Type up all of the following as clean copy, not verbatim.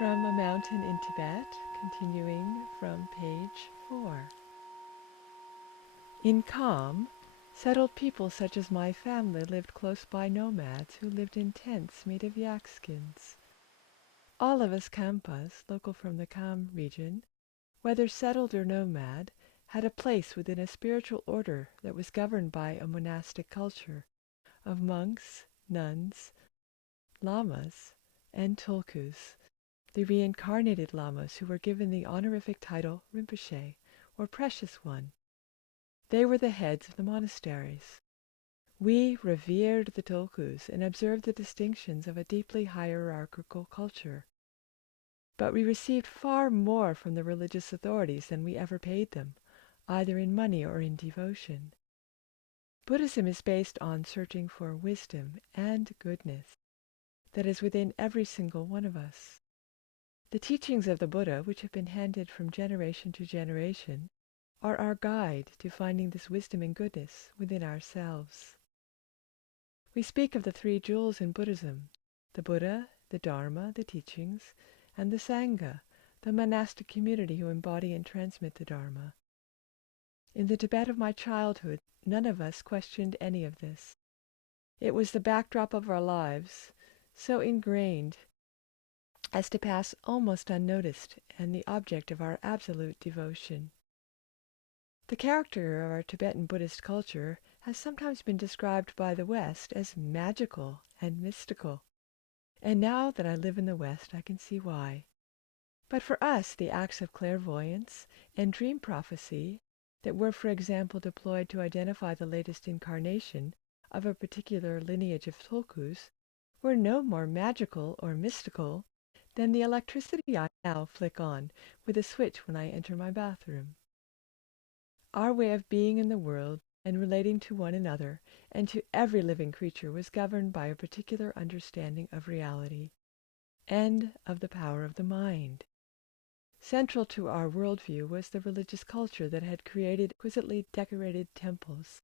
From a Mountain in Tibet, continuing from page 4. In Kham, settled people such as my family lived close by nomads who lived in tents made of yak skins. All of us Khampas, local from the Kham region, whether settled or nomad, had a place within a spiritual order that was governed by a monastic culture of monks, nuns, lamas, and tulkus, the reincarnated lamas who were given the honorific title Rinpoche, or Precious One. They were the heads of the monasteries. We revered the tulkus and observed the distinctions of a deeply hierarchical culture. But we received far more from the religious authorities than we ever paid them, either in money or in devotion. Buddhism is based on searching for wisdom and goodness that is within every single one of us. The teachings of the Buddha, which have been handed from generation to generation, are our guide to finding this wisdom and goodness within ourselves. We speak of the three jewels in Buddhism: the Buddha, the Dharma, the teachings, and the Sangha, the monastic community who embody and transmit the Dharma. In the Tibet of my childhood, none of us questioned any of this. It was the backdrop of our lives, so ingrained as to pass almost unnoticed, and the object of our absolute devotion. The character of our Tibetan Buddhist culture has sometimes been described by the West as magical and mystical, and now that I live in the West, I can see why. But for us, the acts of clairvoyance and dream prophecy that were, for example, deployed to identify the latest incarnation of a particular lineage of tulkus were no more magical or mystical than the electricity I now flick on with a switch when I enter my bathroom. Our way of being in the world and relating to one another and to every living creature was governed by a particular understanding of reality and of the power of the mind. Central to our worldview was the religious culture that had created exquisitely decorated temples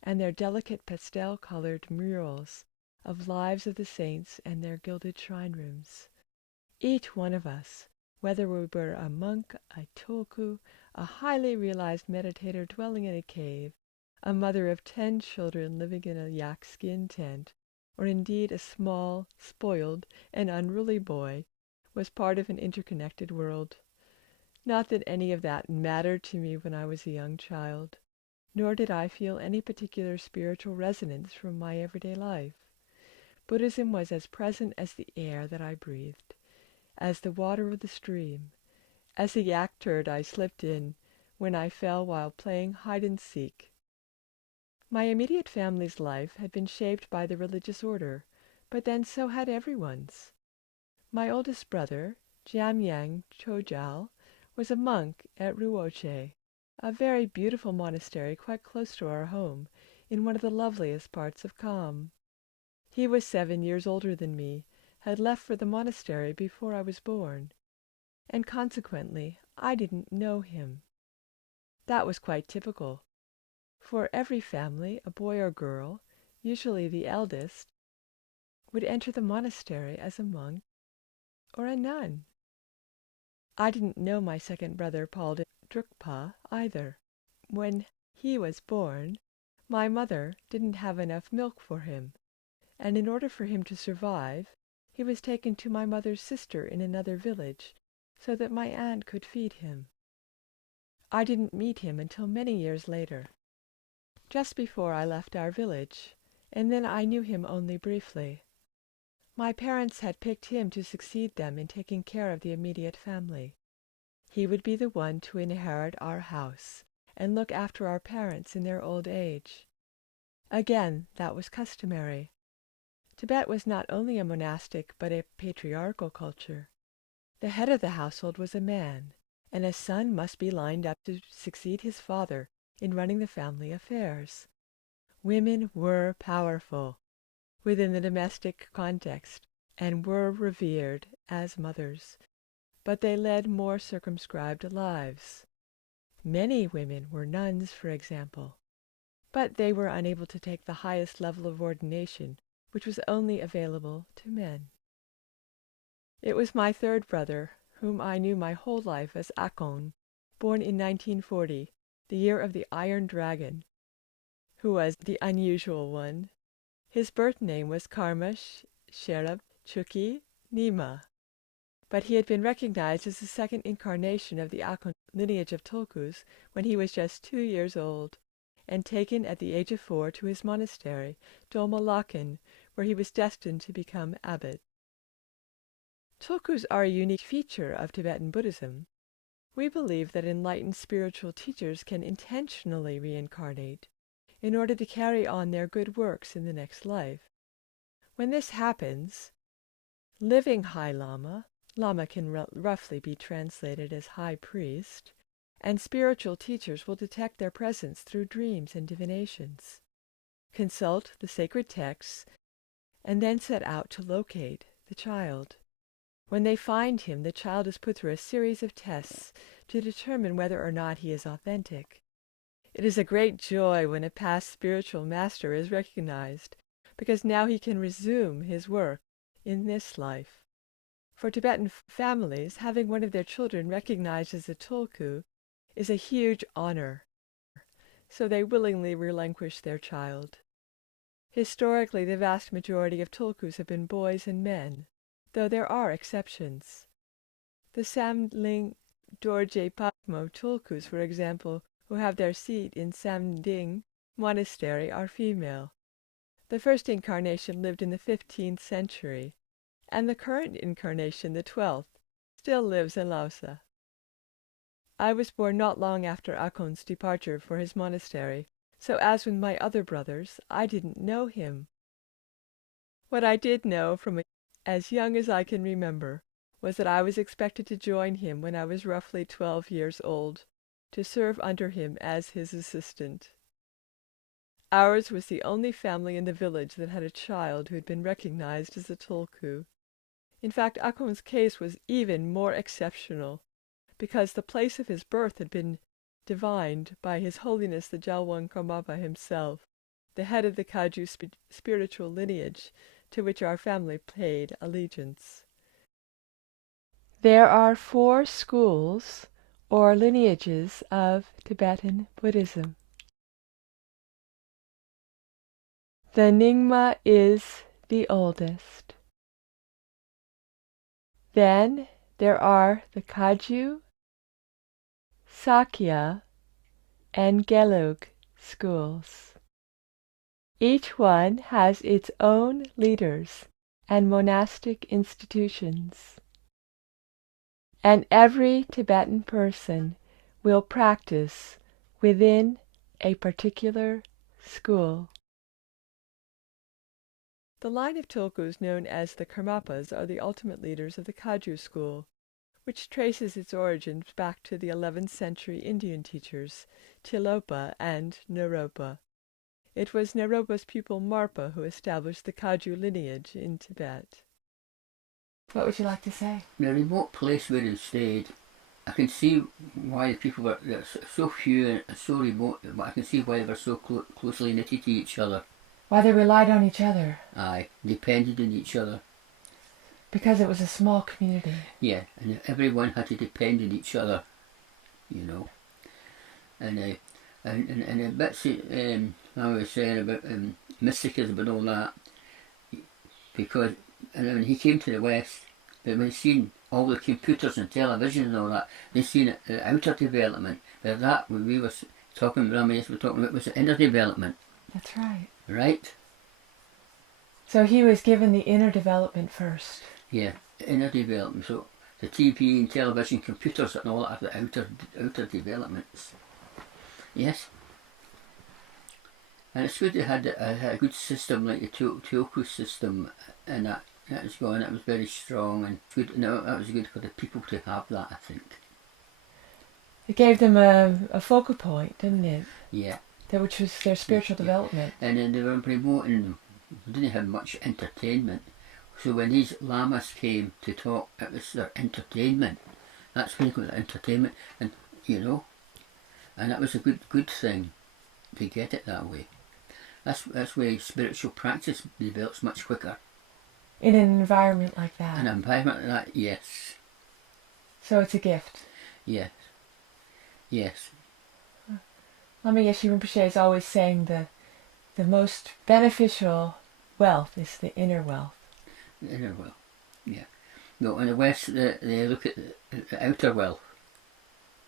and their delicate pastel-colored murals of lives of the saints and their gilded shrine rooms. Each one of us, whether we were a monk, a tulku, a highly realized meditator dwelling in a cave, a mother of 10 children living in a yak skin tent, or indeed a small, spoiled, and unruly boy, was part of an interconnected world. Not that any of that mattered to me when I was a young child, nor did I feel any particular spiritual resonance from my everyday life. Buddhism was as present as the air that I breathed, as the water of the stream, as the yak turd I slipped in when I fell while playing hide and seek. My immediate family's life had been shaped by the religious order, but then so had everyone's. My oldest brother, Jamyang Chojal, was a monk at Ruoche, a very beautiful monastery quite close to our home, in one of the loveliest parts of Kham. He was 7 years older than me, had left for the monastery before I was born, and consequently I didn't know him. That was quite typical. For every family, a boy or girl, usually the eldest, would enter the monastery as a monk or a nun. I didn't know my second brother Paul Drukpa either. When he was born, my mother didn't have enough milk for him, and in order for him to survive, he was taken to my mother's sister in another village so that my aunt could feed him. I didn't meet him until many years later, just before I left our village, and then I knew him only briefly. My parents had picked him to succeed them in taking care of the immediate family. He would be the one to inherit our house and look after our parents in their old age. Again, that was customary. Tibet was not only a monastic but a patriarchal culture. The head of the household was a man, and a son must be lined up to succeed his father in running the family affairs. Women were powerful within the domestic context and were revered as mothers, but they led more circumscribed lives. Many women were nuns, for example, but they were unable to take the highest level of ordination, which was only available to men. It was my third brother, whom I knew my whole life as Akon, born in 1940, the year of the Iron Dragon, who was the unusual one. His birth name was Karma Sherab Chuki Nima, but he had been recognized as the second incarnation of the Akon lineage of Tulkus when he was just 2 years old, and taken at the age of 4 to his monastery, Doma Laken, where he was destined to become abbot. Tulkus are a unique feature of Tibetan Buddhism. We believe that enlightened spiritual teachers can intentionally reincarnate in order to carry on their good works in the next life. When this happens, living High Lama, Lama can roughly be translated as high priest, and spiritual teachers will detect their presence through dreams and divinations, consult the sacred texts, and then set out to locate the child. When they find him, the child is put through a series of tests to determine whether or not he is authentic. It is a great joy when a past spiritual master is recognized, because now he can resume his work in this life. For Tibetan families, having one of their children recognized as a tulku is a huge honor, so they willingly relinquish their child. Historically, the vast majority of tulkus have been boys and men, though there are exceptions. The Samling Dorje Pakmo tulkus, for example, who have their seat in Samding Monastery, are female. The first incarnation lived in the 15th century, and the current incarnation, the 12th, still lives in Lhasa. I was born not long after Akon's departure for his monastery, so as with my other brothers, I didn't know him. What I did know from as young as I can remember was that I was expected to join him when I was roughly 12 years old, to serve under him as his assistant. Ours was the only family in the village that had a child who had been recognized as a tulku. In fact, Akon's case was even more exceptional, because the place of his birth had been divined by His Holiness the Jalwang Karmapa himself, the head of the Kagyu spiritual lineage to which our family paid allegiance. There are 4 schools or lineages of Tibetan Buddhism. The Nyingma is the oldest. Then there are the Kagyu, Sakya, and Gelug schools. Each one has its own leaders and monastic institutions, and every Tibetan person will practice within a particular school. The line of tulkus known as the Karmapas are the ultimate leaders of the Kagyu school, which traces its origins back to the 11th century Indian teachers Tilopa and Naropa. It was Naropa's pupil Marpa who established the Kagyu lineage in Tibet. What would you like to say? The remote place where he stayed, I can see why the people were so few and so remote, but I can see why they were so closely knitted to each other. Why they relied on each other? Aye, depended on each other. Because it was a small community. Yeah, and everyone had to depend on each other, you know. And the bits I was saying about mysticism and all that, because when he came to the West, but when he seen all the computers and television and all that, they seen the outer development. But that, when we were talking, Ramesh was talking about, was the inner development. That's right. Right? So he was given the inner development first. Yeah, inner development. So the TV and television, computers and all that are the outer developments. Yes. And it's good they had a good system like the Tulku system, and that was going. That was very strong and good. No, that was good for the people to have that, I think. It gave them a focal point, didn't it? Yeah. Which was their spiritual development. And then they were promoting. They didn't have much entertainment, so when these lamas came to talk, it was their entertainment. That's when they got the entertainment, and and that was a good thing to get it that way. That's why spiritual practice develops much quicker. in an environment like that. An environment like that, yes. So it's a gift. Yes. Yes. Lama Yeshe Rinpoche is always saying the most beneficial wealth is the inner wealth. The inner wealth, yeah. No, in the West, they look at the outer wealth,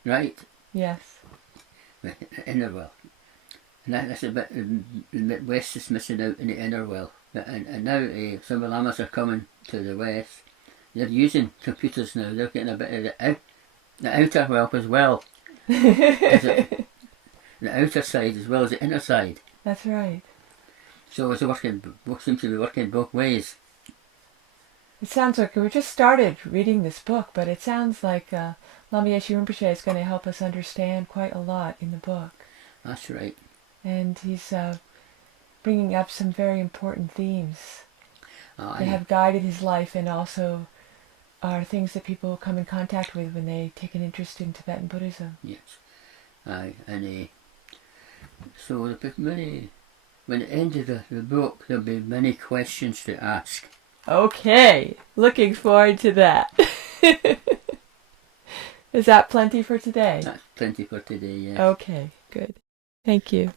right? Yes. The inner wealth. And that's a bit, the West is missing out in the inner wealth. And now some of the lamas are coming to the West. They're using computers now. They're getting a bit of the outer wealth as well. The outer side as well as the inner side. That's right. So it's seems to be working both ways. It sounds like we just started reading this book, but it sounds like Lama Yeshe Rinpoche is going to help us understand quite a lot in the book. That's right. And he's bringing up some very important themes that Aye. have guided his life and also are things that people come in contact with when they take an interest in Tibetan Buddhism. Yes. Aye. And so there'll be many, when at the end of the book, there'll be many questions to ask. Okay, looking forward to that. Is that plenty for today? That's plenty for today, yes. Okay, good. Thank you.